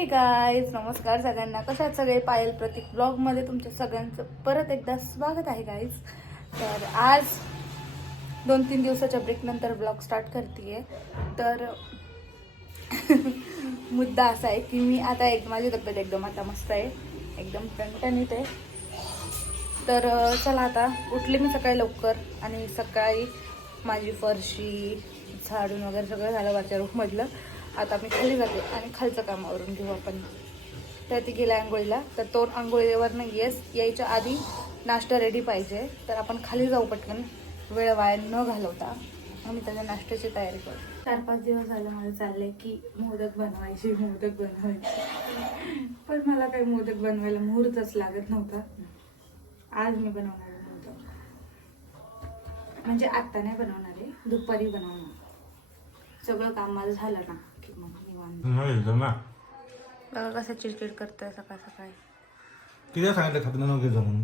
Guys नमस्कार सगळ्यांना. कशात सगळे? पायल प्रतीक ब्लॉगमध्ये तुमच्या सगळ्यांचं परत एकदा स्वागत आहे गाईज तर आज दोन तीन दिवसाच्या ब्रेकनंतर ब्लॉग स्टार्ट करते तर मुद्दा असा आहे की मी आता एक माझी तब्येत एकदम आता मस्त आहे. एकदम टणटणीत आहे. तर चला आता उठले मी सकाळी लवकर आणि सकाळी माझी फरशी झाडून वगैरे सगळं झालं वरच्या रूममधलं आता मी खाली जाते आणि खालचं कामावरून घेऊ आपण. तर ती गेल्या आंघोळीला. तर तो आंघोळीवर नाही येस यायच्या आधी नाश्ता रेडी पाहिजे. तर आपण खाली जाऊ पटकन. वेळ वाया न घालवता. आम्ही त्याच्या नाश्त्याची तयारी करू. चार पाच दिवस झालं मला चालले की मोदक बनवायचे मोदक बनवायची. पण मला काही मोदक बनवायला मुहूर्तच लागत नव्हता. आज मी बनवणार नव्हतं मोदक. म्हणजे आत्ता नाही बनवणार आहे. दुपारी बनवणार. सगळं काम माझं झालं ना. बघा कसं चिडचिड करतोय सकाळ सकाळी. किती सांगितलं खातं घेऊ म्हणून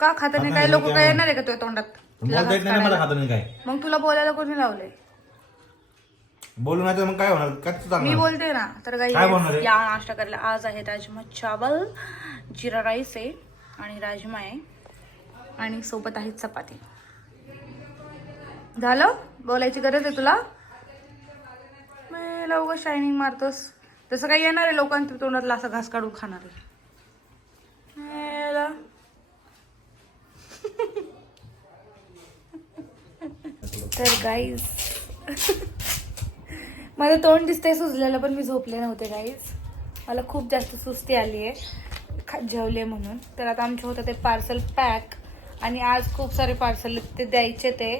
का खाता नाही काय लोक काय येणार आहे का तुझ्या तोंडात? बोलता येत नाही ना मला खातं नाही काय? मग तुला बोलायला कोणी लावलंय? बोलू नाही तर मग काय होणार? काय मी चांगलं? बोलते ना तर काही काय बनवणार आहे? या नाश्ता करायला आज आहे राजमा चावल जिरा राईस आहे आणि राजमा आहे. आणि सोबत आहे चपाती. झालं? बोलायची गरज आहे तुला? मी लवकर शायनिंग मारतोस. तसं काही येणार आहे लोकांच्या तोंडातला असा घास काढून खाणार आहे. तर गाईज माझं तोंड दिसतंय सुजलेलं पण मी झोपले नव्हते गाईज मला खूप जास्त सुस्ती आली आहे खा जेवले म्हणून. तर आता आमचे होतं ते पार्सल पॅक आणि आज खूप सारे पार्सल ते द्यायचे ते.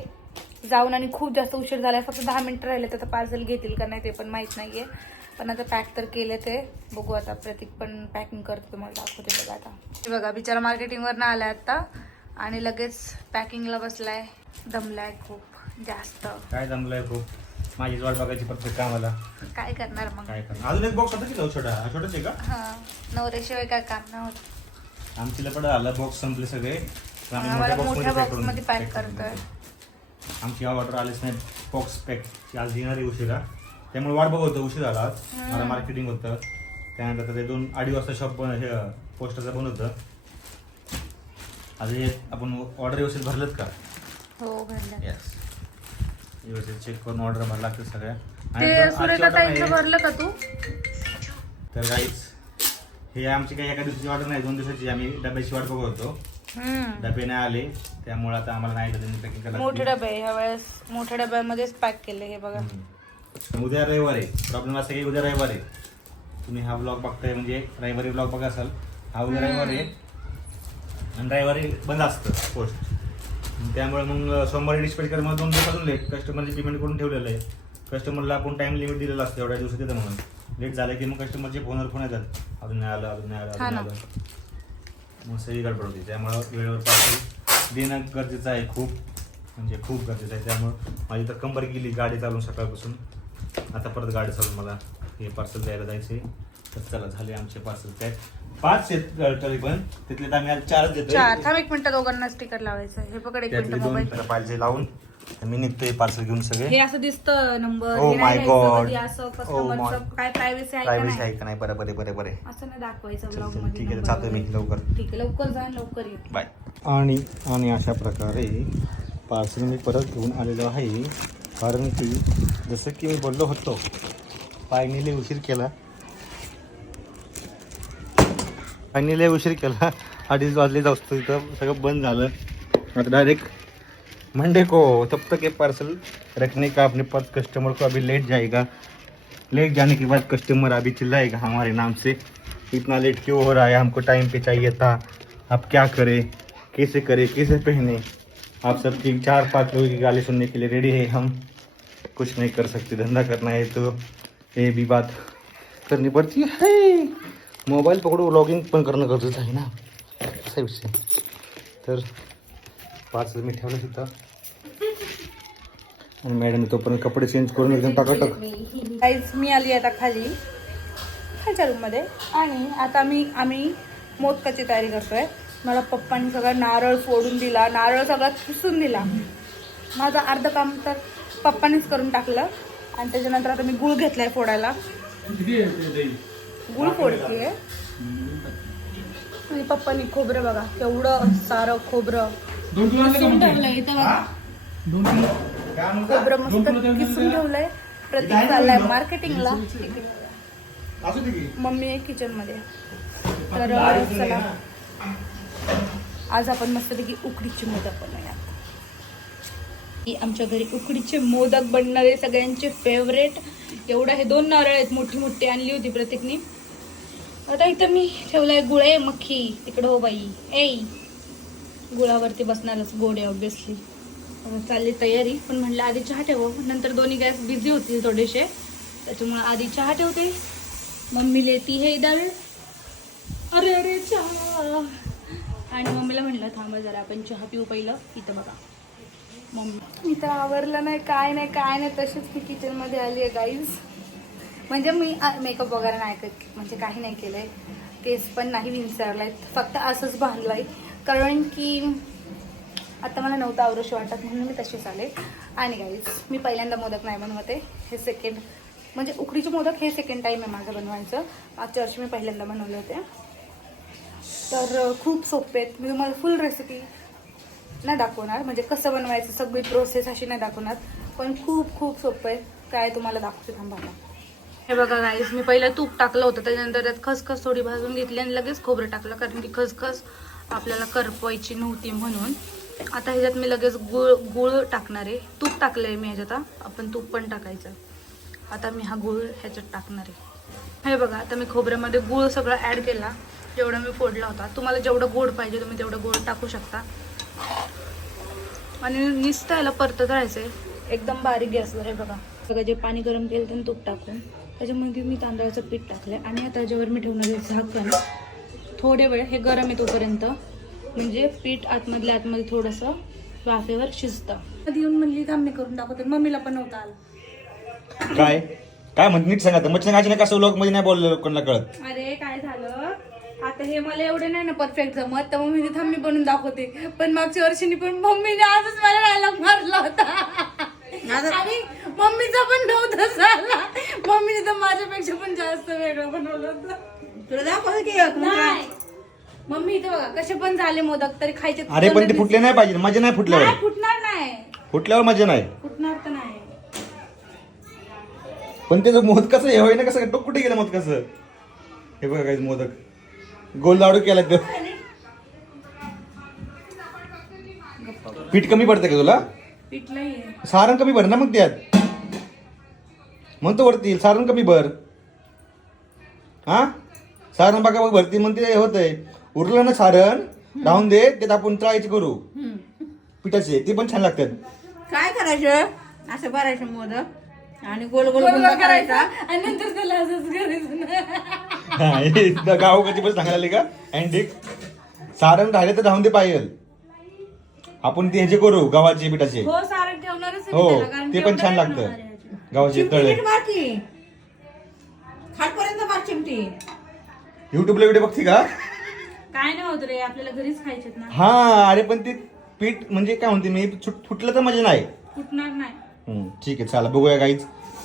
जाऊन आणि खूप जास्त उशीर झाला फक्त दहा मिनटं राहिले तर पार्सल घेतील का नाही ते पण माहीत नाही आहे पण आता पॅक तर केले ते. बघू आता प्रतीक पण पॅकिंग करतो तुम्हाला दाखवते बघा आता. हे बघा बिचारा मार्केटिंगवर ना आला आता. आणि लगेच पॅकिंगला बसलाय. दमलाय खूप जास्त. काय जमलंय खूप? माझीच वाट बघायची प्रत्येक कामाला. काय करणार मग? काय करणार? अजून एक बॉक्स होता की छोटा? हा छोटाच आहे का? हा नवऱ्याशिवाय काय काम नाही. होत आमची पण आलं बॉक्स संपले सगळे. आम्ही आम्हाला मोठ्या box करून- मध्ये pack करून करतोय. आमची ऑर्डर आलीच नाही. बॉक्स पॅक आज येणार आहे उशिरा. त्यामुळे वाट बघत होतं उशीर झाला आज मला मार्केटिंग होतं. त्यानंतर ते दोन अडीच वाजता शॉप पण हे पोस्टरचं पण होतं. आज हे आपण ऑर्डर व्यवस्थित भरलेत का? हो भरलं येस व्यवस्थित चेक करून ऑर्डर भरला लागतात सगळ्या. आणि ते पण आजची सुरेखा order ताईंचं नाही. भरलं का तू? तर गाईच हे आमची काही एका दिवसाची ऑर्डर नाही. दोन दिवसाची आम्ही डब्याची वाट बघत होतो. हम्म. डबे नाही आले. त्यामुळे आता आम्हाला नाही त्यांनी पॅकिंग मोठे. डबे ह्या वेळेस मोठ्या डब्यामध्येच पॅक केले हे बघा. हम्म. उद्या रविवार आहे. प्रॉब्लेम असा आहे की उद्या रविवार आहे. तुम्ही हा ब्लॉग बघताय म्हणजे रविवारी ब्लॉग बघा असाल. हा उद्या रविवार आहे. आणि रविवारी बंद असतं पोस्ट त्यामुळे मग सोमवारी डिस्पॅच कर मग दोन दिवस अजून लेट कस्टमरची पेमेंट करून ठेवलेलं आहे. कस्टमरला आपण टाइम लिमिट दिलेलं असतं एवढ्या दिवसात येतं म्हणून. लेट झालं की मग कस्टमरचे फोनवर फोन येतात. अजून नाही आलं अजून नाही आलं हा अजून ना. आलं. मग सगळी गडबड होती. त्यामुळं वेळेवर पार्सल देणं गरजेचं आहे खूप. म्हणजे खूप गरजेचं आहे. त्यामुळं माझी तर कंबर गेली गाडी चालून सकाळपासून. आता परत गाडी चालून मला हे पार्सल द्यायला जायचे तर चला झाले आमचे पार्सल पॅक पाच आहेत तरी पण. तिथले तर आम्ही आज चारच देतो चार. थांब एक मिनिट दोघांना स्टिकर लावायचं. हे पकड एक त्यातले मिनिट दोन मोबाईल पाहिजे लावून. तर मी निघतोय पार्सल घेऊन सगळे. हे असं दिसतं नंबर Oh हे नाही my घ्यायचं God. कधी असं Oh कस्टमरचं काय प्रायव्हसी आहे का प्रायव्हेसी नाही? आहे का नाही? बरोबर आहे बरोबर आहे असं नाही दाखवायचं चल, ब्लॉग चल, मध्ये ठीक आहे number जातो मी वगैरे. लवकर. ठीक आहे लवकर जा आणि लवकर ये. बाय आणि आणि अशा प्रकारे पार्सल मी परत घेऊन आलेलो आहे. कारण की जसं की मी बोललो होतो पायनीले उशीर केला. पायनीले उशीर केला. अडीच वाजले जास्त इथं. सगळं बंद झालं. आता डायरेक्ट मंडे को तब तक ये पार्सल रखने का अपने पास कस्टमर को अभी लेट जाएगा. लेट जाने के बाद कस्टमर अभी चिल्लाएगा हमारे नाम से इतना लेट क्यों हो रहा है? हमको टाइम पे चाहिए था। अब क्या करें? कैसे करें? कैसे पहने? आप सबकी चार पांच लोगों की गाली सुनने के लिए रेडी है हम। कुछ नहीं कर सकते। धंधा करना है तो हे भी बात करनी पड़ती है मोबाईल पकडून लॉगिंग पण करणं गरजेचं आहे ना. असा विषय. तर पाच मी ठेवलं तिथं. आणि मॅडम तोपर्यंत कपडे चेंज करून एकदम टाकाटक गाईज मी आली आता खाली. खालच्या रूममध्ये आणि आता मी आम्ही मोदकाची तयारी करतोय. मला पप्पांनी सगळं नारळ फोडून दिला. नारळ सगळा खिसून दिला. माझं अर्ध काम तर पप्पांनीच करून टाकलं. आणि त्याच्यानंतर आता मी गुळ घेतलाय फोडायला. गुळ फोडते आणि पप्पानी खोबरं बघा केवढं सारं खोबरं. किसून ठेवलंय इथं बघा. खोबरं मस्त किसून ठेवलंय. प्रतीक चाललाय मार्केटिंगला मम्मी आहे किचनमध्ये तर चला. आज आपण मस्तपैकी उकडीचे मोदक बनवूयात. की आमच्या घरी उकडीचे मोदक बनणारे सगळ्यांचे फेवरेट एवढं हे दोन नारळ आहेत मोठी मोठी आणली होती प्रत्येकनी आता इथं मी ठेवलाय गुळे मक्खी. तिकडं हो बाई. ए गुळावरती बसणारच गोडे ऑब्विसली चालली तयारी पण म्हणलं आधी चहा ठेवू. नंतर दोन्ही गॅस बिझी होतील थोडेसे. त्याच्यामुळे आधी चहा ठेवते. मम्मी लेती हे डावे अरे अरे चहा. आणि मम्मीला म्हणलं थांबा जरा आपण चहा पिऊ पहिलं. इथं बघा. मम्मी. इथं आवरलं नाही काय नाही काय नाही तशीच मी किचनमध्ये आली आहे गाईज म्हणजे मी मेकअप वगैरे नाही ऐकत म्हणजे काही नाही केलंय. केस पण नाही विंचरलाय फक्त असंच बांधलंय. कारण की आता मला नव्हतं आवरशी वाटत म्हणून मी तशीच आले. आणि गाईज मी पहिल्यांदा मोदक नाही बनवते हे सेकंड म्हणजे उकडीचे मोदक हे सेकंड टाईम आहे माझं बनवायचं. मागच्या वर्षी मी पहिल्यांदा बनवले होते. तर खूप सोपे आहेत. मी तुम्हाला फुल रेसिपी नाही दाखवणार. म्हणजे कसं बनवायचं सगळी प्रोसेस अशी नाही दाखवणार. पण खूप खूप सोपं आहे. काय तुम्हाला दाखवते थांबाला हे बघा गाईस मी पहिलं तूप टाकलं होतं. त्याच्यानंतर त्यात खसखस थोडी भाजून घेतली आणि लगेच खोबरं टाकलं. कारण की खसखस आपल्याला करपवायची नव्हती म्हणून. आता ह्याच्यात मी लगेच गुळ गुळ टाकणार आहे. तूप टाकलं आहे मी ह्याच्यात आपण तूप पण टाकायचं. आता मी हा गुळ ह्याच्यात टाकणार आहे. हे बघा आता मी खोबऱ्यामध्ये गुळ सगळं ॲड केला. जेवढा मी फोडला होता. तुम्हाला जेवढं गोड पाहिजे तुम्ही तेवढं गोड टाकू शकता. आणि नुसतं याला परतत राहायचंय. एकदम बारीक गॅसवर हे बघा. बघा जे पाणी गरम केलं त्यानं तूप टाकून त्याच्यामध्ये मी तांदळाचं पीठ टाकलंय आणि आता त्याच्यावर मी ठेवणार आहे झाकण थोडे वेळ हे गरम आहे तोपर्यंत. म्हणजे पीठ आतमधल्या आतमध्ये थोडंसं वाफेवर शिजतं. कधी येऊन म्हणली थांब मी करून दाखवते. मम्मीला पण नव्हतं आलं. काय? काय म्हणते नीट सांगा मच्छी नाही कसं लोक मध्ये नाही बोललं कोणाला कळत? अरे काय झालं? आता हे मला एवढे नाही ना परफेक्ट जमत. तर मम्मी थांब मी बनवून दाखवते. पण मागच्या वर्षीनी पण मम्मीने आजच मला डायलॉग मारला होता. आणि मम्मीचा पण नव्हता झाला. मम्मीने तर माझ्यापेक्षा पण जास्त वेगळं बनवलं होतं. तुला दाखवलं की नाही. मम्मी इथे बघा कसे पण झाले मोदक तरी खायचे अरे पण ते फुटले नाही पाहिजे. मजा नाही नाही फुटल्यावर फुटणार नाही. फुटल्यावर मजा नाही. फुटणार तर नाही. पण त्याचं मोदक कसं हे होय ना कसं? टोक कुठे गेलं मोदक कसं हे बघा काही मोदक. गोल लाडू केला तर पीठ कमी पडतं का तुला? पीठ नाहीये सारण कमी भर ना मग त्यात. म्हणतो वरती सारण कमी भर. हा? सारण बघा बघ भरती म्हणते हे होतंय. उरलं ना सारण राहून दे त्यात आपण तळायचे करू. पिठाचे ते पण छान लागतात. काय करायचं? असं भरायचं मोदक आणि गोल गोल गोल करायचा. आणि नंतर त्याला असंच करायचं हे गावकाची पण सांगायला का? अँटिक सारण राहिले तर राहून दे पाहिजे आपण ते ह्याचे करू गव्हाचे पिठाचे हो सारण ठेवणारच आहे हो ते पण छान लागतं. गव्हाचे तळे. खाटपर्यंत मार चिमटी. युट्यूबला व्हिडिओ बघते का? काय नाही होत रे आपल्याला घरीच खायचेत ना. हा अरे पण ते पीठ म्हणजे काय म्हणते मी फुटलं तर मजा नाही. फुटणार नाही. ठीक आहे चला बघूया काहीच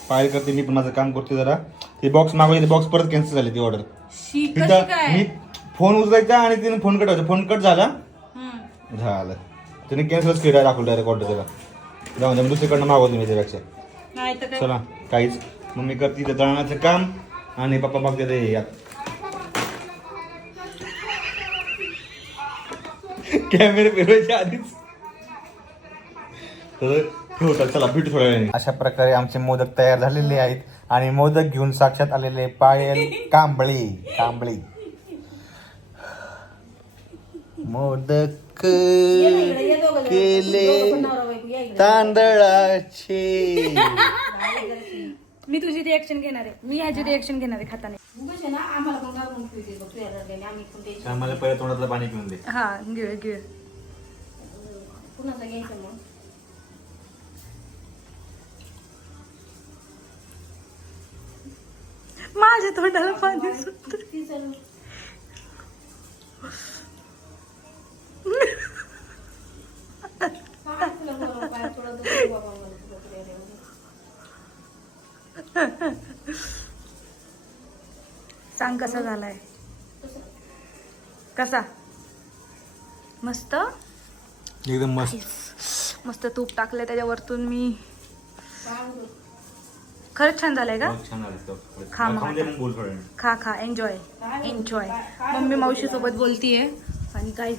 पायल करते मी पण माझं काम करते जरा. ते बॉक्स मागवले ते बॉक्स परत कॅन्सल झाले ती ऑर्डर शी कशी तिथं काय? मी फोन उचलायचा आणि तिने फोन कट व्हायचा. फोन कट झाला. हम्म. झालं. त्याने कॅन्सलच केलं दाखवलं डायरेक्ट ऑर्डर त्याला. जाऊन द्या दुसरीकडनं मागवतो मी त्यापेक्षा नाही तर काय? चला काहीच. मम्मी करते इथं दळणाचं काम आणि पप्पा बघते ते यात कॅमेरे फिरवायच्या आधीच. तर ठेवतात चला भेटू थोड्या वेळाने. अशा प्रकारे आमचे मोदक तयार झालेले आहेत. आणि मोदक घेऊन साक्षात आलेले पायल कांबळे कांबळे. मोदक केले तांदळाचे. मी तुझी रिएक्शन घेणार आहे. मी ह्याची रिएक्शन घेणार आहे खाताने. मला पहिल्या तोंडातलं पाणी पिऊन दे. हा घे घे माझ्या तोंडाला पाणी सुटत सांग कसा झालाय? कसा? मस्त? एकदम मस्त. मस्त तूप टाकलंय त्याच्यावरतून मी खरंच छान झालंय का? छान खा मग खाऊन दे मग बोल थोडं खा खा. एन्जॉय एन्जॉय मम्मी मावशी सोबत बोलतीये. आणि काय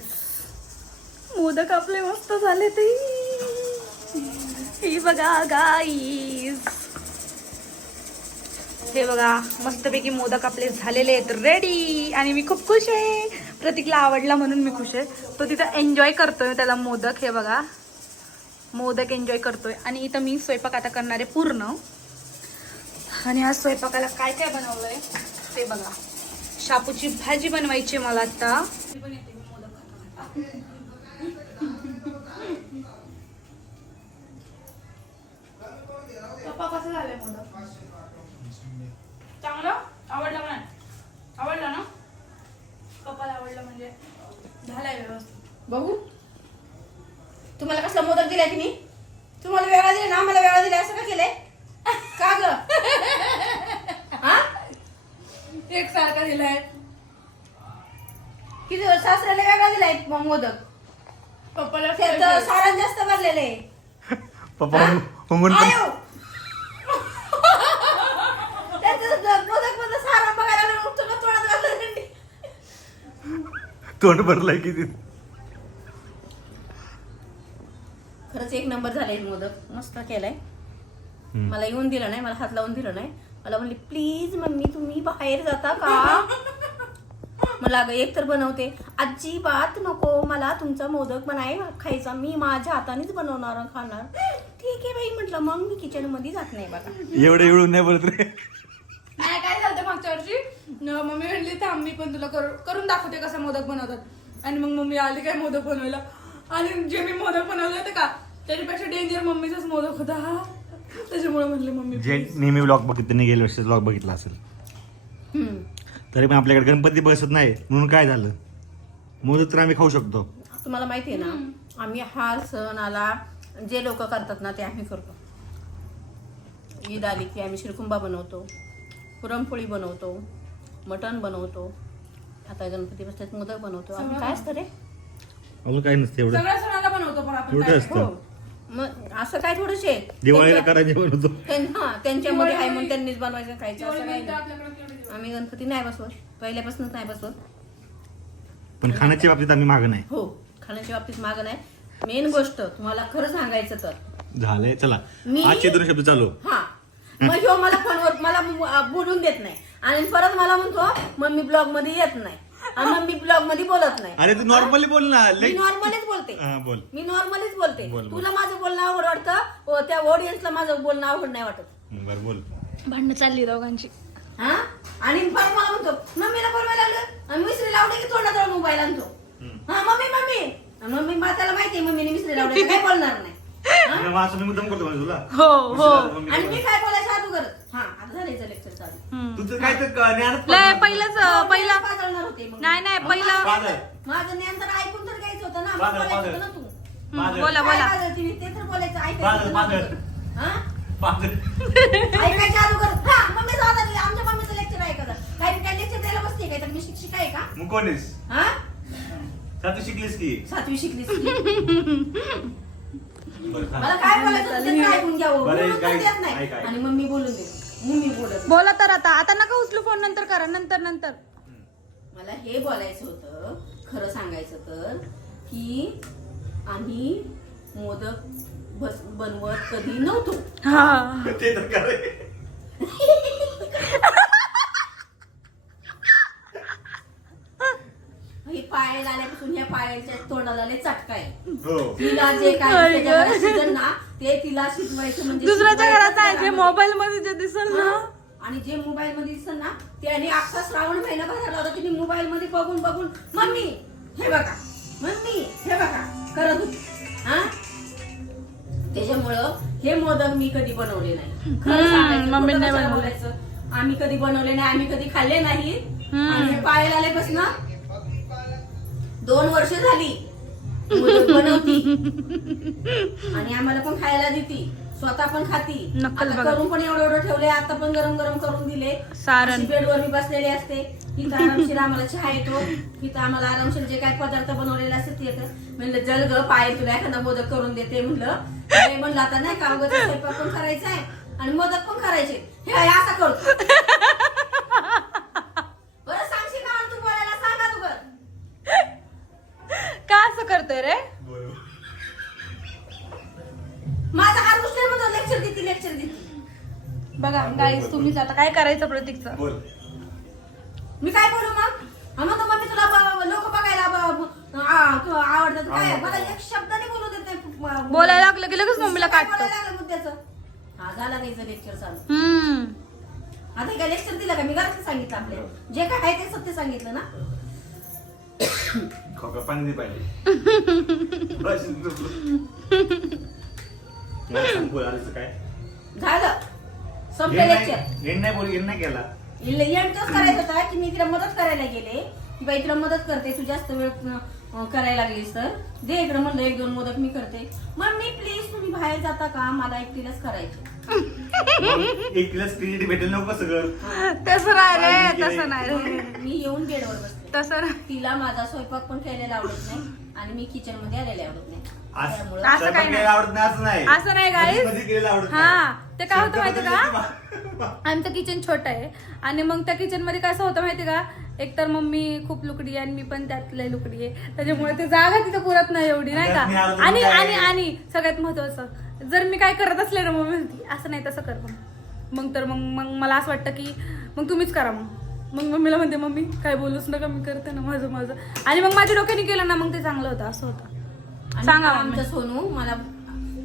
मोदक आपले मस्त झाले ते. हे बघा गाईज हे बघा मस्तपैकी मोदक आपले झालेले आहेत. रेडी आणि मी खूप खुश आहे. प्रतीकला आवडला म्हणून मी खुश आहे. तो तिथं एन्जॉय करतोय त्याला मोदक हे बघा. मोदक एन्जॉय करतोय. आणि इथं मी स्वयंपाक आता करणार आहे पूर्ण. आणि आज स्वयंपाकाला काय काय बनवलंय ते बघा. शापूची भाजी बनवायची मला आता. पप्पा कसं झालंय मोदक? चांगलं? आवडलं का आवडलं ना? पप्पाला आवडलं म्हणजे झालंय व्यवस्थित. बघू. तुम्हाला कसला मोदक दिलाय की नाही? तुम्हाला वेगळा दिला ना? मला वेगळा दिलाय? असं का केलंय? का ग? एक सारखा दिलाय. किती सासऱ्याला वेगळा दिलाय मग मोदक? पप्पाला त्यात सारण जास्त भरलेलं. आहे पप्पा हुंगून पण आयो! त्याचं मोदकमध्ये सारण बघायला लागलं. तोंड भरलंय किती? खरंच एक नंबर झाले मोदक. मस्त केलाय. मला येऊन दिलं नाही मला हात लावून दिलं नाही. मला म्हणली प्लीज मम्मी तुम्ही बाहेर जाता का? मला अगं एक तर बनवते. अजिबात नको मला तुमचा मोदक बनाय खायचा. मी माझ्या हातानेच बनवणार आणि खाणार. ठीक आहे बाई म्हटलं मग मी किचनमध्ये जात नाही बघा. एवढं एवढं नाही बोलत रे. नाही काय झालं होतं मागच्या वर्षी? न मम्मी म्हणली थांब मी पण तुला करू- करून दाखवते कसं मोदक बनवतात. आणि मग मम्मी आली काय मोदक बनवायला? आणि जे मी मोदक बनवले होते का त्याच्यापेक्षा डेंजर मम्मीचाच मोदक होता. हा त्याच्यामुळे म्हणले मम्मी जे नेहमी ब्लॉग बघित त्यांनी गेल्या वर्षी ब्लॉग बघितला असेल. हम्म. तरी पण आपल्याकडे गणपती बसत नाही म्हणून काय झालं? मोदक तर आम्ही खाऊ शकतो. तुम्हाला माहिती आहे ना आम्ही हा सण आला जे लोक करतात ना ते आम्ही करतो. ईद आली की आम्ही श्रीकुंभा बनवतो पुरणपोळी बनवतो मटण बनवतो आता गणपती बसतात मोदक बनवतो. आम्ही काय असतं रे? अजून काही नसतं एवढं. सगळ्या सणाला बनवतो पण आपण एवढं काय- असतं. हो. मग असं काय थोडंच आहे दिवाळीला त्यांच्या- करायचे त्यां- हा, त्यांच्यामध्ये आहे म्हणून त्यांनीच बनवायचं खायचं असं काही नाही. आम्ही गणपती नाही बसवत. पहिल्यापासूनच नाही बसवत. पण खाण्याच्या बाबतीत आम्ही मागं नाही. हो खाण्याच्या बाबतीत मागं नाही. मेन गोष्ट तुम्हाला खरं सांगायचं तर. झालंय चला. मी- आजचे दोन शब्द चालू. हा. मग ह्यो मला फोनवर मला मु- अ, बोलून देत नाही. आणि परत मला म्हणतो मम्मी ब्लॉगमध्ये येत नाही. आणि मम्मी ब्लॉगमध्ये बोलत नाही. अरे तू नॉर्मली बोल ना. मी लई नॉर्मलीच बोलते. हा बोल. मी नॉर्मलीच बोलते. बोल, बोल. तुला माझं बोलणं आवड वाटतं व त्या ऑडियन्सला माझं बोलणं आवड नाही वाटत. बर बोल. भांडणं चालली दोघांची. हा? आणि परत मला म्हणतो मम्मीला बोलवायला लागलं आणि मिसरी लावले की तोंडात मोबाईल आणतो? हा मम्मी मम्मी. आणि मम्मी मला त्याला माहिती आहे मम्मीने मिसरी लावले काय बोलणार नाही. हा? मी असं मी मुद्दाम करतो म्हणजे तुला. हो हो. आणि मी काय बोलायचं करत हा आता झालं लेक्चर चालू हम्म. तुझं काय तर ज्ञानच लय. पहिलंच पहिला पाजळणार होते मग. नाही नाही पहिला माझं- पाजळ. माझं ज्ञान तर ऐकून तर घ्यायचं होतं ना मग पाजळ, बोलायचं. होतं ना तू. बोला काय बोला पाजळती? ते तर बोलायचं ऐकायचं पाजळ, होतं ना पाजळ. तुझं. हा? पाजळ. ऐकायचं आधू करत हा मम्मी जाऊ दे, आमच्या मम्मीचं लेक्चर काय काय लेक्चर द्यायला बसते काय तर मी शिक्षिका आहे का मग कोण आहेस हा का तू शिकलीस की सातवी शिकलीस की. बरं. मला काय बोलायचं होतं ते तर ऐकून घ्यावं बरं, बोलून तर काय- देत ऐक, नाही ऐक. आणि मम्मी बोलून दे बोलत बोला तर आता. आता नका उचलू फोन नंतर करा. नंतर नंतर. मला हे बोलायचं होतं खरं सांगायचं तर की आम्ही मोदक बस बनवत कधी नव्हतो. हा. ते तर काय पाय आल्यापासून ह्या पायाच्या तोंडाला लय चटका आहे. हो. तिला जे काय शिजन ना ते तिला शिजवायचं म्हणजे दुसऱ्याच्या शिजवायचं घरात आहे जे घरामध्ये. मोबाईल मध्ये जे दिसल ना. हा? आणि जे मोबाईल मध्ये दिसत ना त्याने अख्खा श्रावण महिना भरला होता. तिने मोबाईल मध्ये बघून बघून मम्मी हे बघा. मम्मी हे बघा. करत होती. हा? त्याच्यामुळं हे मोदक मी कधी बनवले नाही. खरं हम्म, सांगायचं, मम्मी खोटं नाही कशाला बनवले. बोलायचं? आम्ही कधी बनवले नाही आम्ही कधी खाल्ले नाही. हम्म. आणि पायाला आल्यापासून दोन वर्ष झाली. बनवती. आणि आम्हाला पण खायला देती. स्वतः पण खाती. नक्कल आता बघा. करून पण एवढं एवढं ठेवले आता पण गरम गरम करून दिले. सारण. अशी बेडवर मी बसलेले असते. इथं आरामशीर आम्हाला चहा येतो. इथं आम्हाला आरामशीर जे काय पदार्थ बनवलेले असते ते येतं. म्हणलं जल ग पाय तुला एखादा मोदक करून देते. म्हणलं म्हणलं आता नाही का अगोदर स्वयंपाक पण करायचा आहे आणि मोदक पण करायचे. हे असा करतो बरं सांगशील का मला तू बोलायला सांगा तू बरं का असं करतोय रे माझा हात उचलेल म्हणतो लेक्चर देते लेक्चर देते बघा गाईस तुम्हीच आता काय करायचं प्रतीकचं? बोल. मी काय बोलू मग? हा म्हणतो मम्मी तुला लोक बघायला ब- आ- तू आवडतात काय? मला एक शब्द नाही बोलू देत नाही. बोलायला लागलं की लगेच मम्मीला काय काटतो. बोलायला लागलं मुद्द्याचं? हा झाला नाही लेक्चर चालू? हम्म. आता काय लेक्चर दिलं का? मी घरात सांगितलं आपल्या जे काय आहे ते सत्य सांगितलं ना? खोका पाणी दे पाहिजे. मला सांग बोल आलं काय? झालं. संपलं लेक्चर नाही बोल नाही केला. करायचं होता की मी तिला मदत करायला गेले. की बाई तुला मदत करते. तू जास्त वेळ अं, करायला लागलीस तर. दे इकडे म्हणलं एक दोन मदत मी करते. मम्मी प्लीज तुम्ही बाहेर जाता का? मला एकटीलाच करायचे. एक किलो क्रेडिट भेटेल नको सगळं. तसं नाही रे पाणी तसं केलंय. नाही रे. मी येऊन बेडवर बसते तसं नाही. तिला माझा स्वयंपाक पण केलेला आवडत नाही आणि मी किचनमध्ये आलेले आवडत नाही. असं काही नाही. केलेला आवडत नाही असं नाही. असं आवडत हा. ते काय होतं माहिती का? आमचं किचन छोटं आहे. आणि मग त्या किचनमध्ये कसं होतं माहिती का? एकतर मम्मी खूप लुकडी आहे आणि मी पण त्यातलं लुकडी आहे. त्याच्यामुळे ते जागा तिथं पुरत नाही एवढी नाही का? तर आणि? आणि आणि सगळ्यात महत्वाचं जर मी काय करत असले ना मम्मी म्हणते असं नाही तसं कर मग. मग तर मग मग मला असं वाटतं की मग तुम्हीच करा मग. मग मम्मीला म्हणते मम्मी काय बोलूच नका मी करते ना माझं माझं. आणि मग माझ्या डोक्याने केलं ना मग ते चांगलं होतं असं होतं. सांगा आमचं. सोनू मला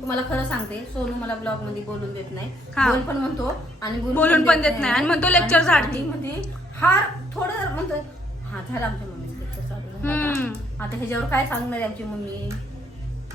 तुम्हाला खरं सांगते सोनू मला ब्लॉगमध्ये बोलून देत नाही हा. बोल पण म्हणतो आणि बोलून पण देत नाही. आणि म्हणतो lecture झाडते. आणि म्हणजे हार थोडं म्हणतो हा झालं आमच्या मम्मी लेक्चर चालू झालं हम्म. आता. आता ह्याच्यावर काय सांगणार आहे आमची मम्मी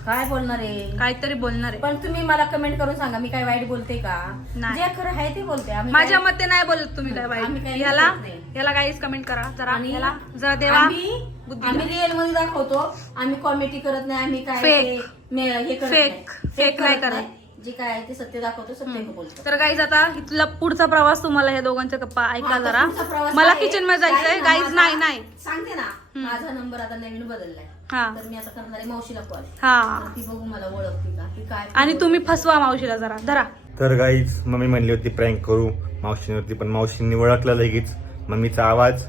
काय बोलणार आहे? काहीतरी बोलणार आहे. पण तुम्ही मला कमेंट करून सांगा मी काय वाईट बोलते का? नाही. जे खरं आहे ते बोलते. आम्ही माझ्या काय- मते नाही बोलत तुम्ही काय आम्ही वाईट काही याला बोलत नाही. याला काहीच कमेंट करा. जरा आणि याला जरा देवा. आम्ही बुद्धी आम्ही रिअलमध्ये दाखवतो. आम्ही कॉमेडी करत नाही आम्ही काय Fake. ते मे- हे करत Fake. नाही. Fake नाही करत. जे काय आहे ते सत्य दाखवतो सत्य बोलतो. तर गाईज आता इथला पुढचा प्रवास तुम्हाला ह्या दोघांच्या गप्पा ऐका जरा. प्रवास मला आहे. किचनमध्ये जायचंय. काय ना, गाईज माझा- नाही नाही. सांगते ना. माझा नंबर आता नवीन बदललाय. हा. तर मी आता करणार आहे मावशीला कॉल हा. ती बघू मला ओळखते का? ती काय आणि तुम्ही फसवा मावशीला जरा. धरा. तर गाईच मम्मी म्हणली होती प्रँक करू. मावशींवरती पण मावशींनी ओळखलं लगेच. मम्मीचा आवाज.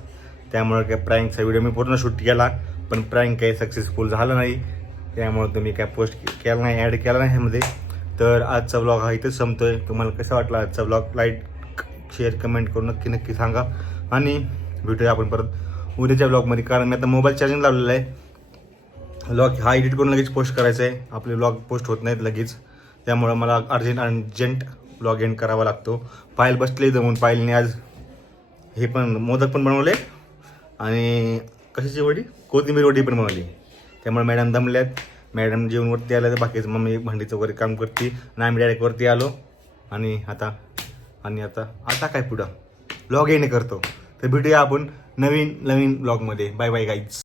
त्यामुळे काय प्रँकचा व्हिडिओ मी पूर्ण शूट केला. पण प्रँक काही सक्सेसफुल झालं नाही. त्यामुळे तुम्ही काय पोस्ट केला नाही ॲड केला नाही ह्यामध्ये. तर आजचा ब्लॉग हा इथंच संपतोय. तुम्हाला कसा वाटला आजचा ब्लॉग लाईक शेअर कमेंट करून नक्की नक्की सांगा. आणि भेटूया आपण परत उद्याच्या ब्लॉगमध्ये कारण मी आता मोबाईल चार्जिंग लावलेला आहे. लॉग हा एडिट करून लगेच पोस्ट करायचा आहे आपले ब्लॉग पोस्ट होत नाहीत लगेच. त्यामुळं मला अर्जंट अर्जंट ब्लॉग एंड करावा लागतो. पायल बसले जमून पायलने आज हे पण मोदक पण बनवले. आणि कशाची वडी? कोथिंबीर वडी पण बनवली. त्यामुळे मॅडम दमल्यात. मॅडम जेवण वरती आल्या तर बाकीचं मम्मी भांडीचं वगैरे काम करते. आणि आम्ही डायरेक्टवरती आलो. आणि आता आणि आता आता काय पुढं? ब्लॉग येणे करतो. तर भेटूया आपण नवीन नवीन ब्लॉगमध्ये बाय बाय गाईज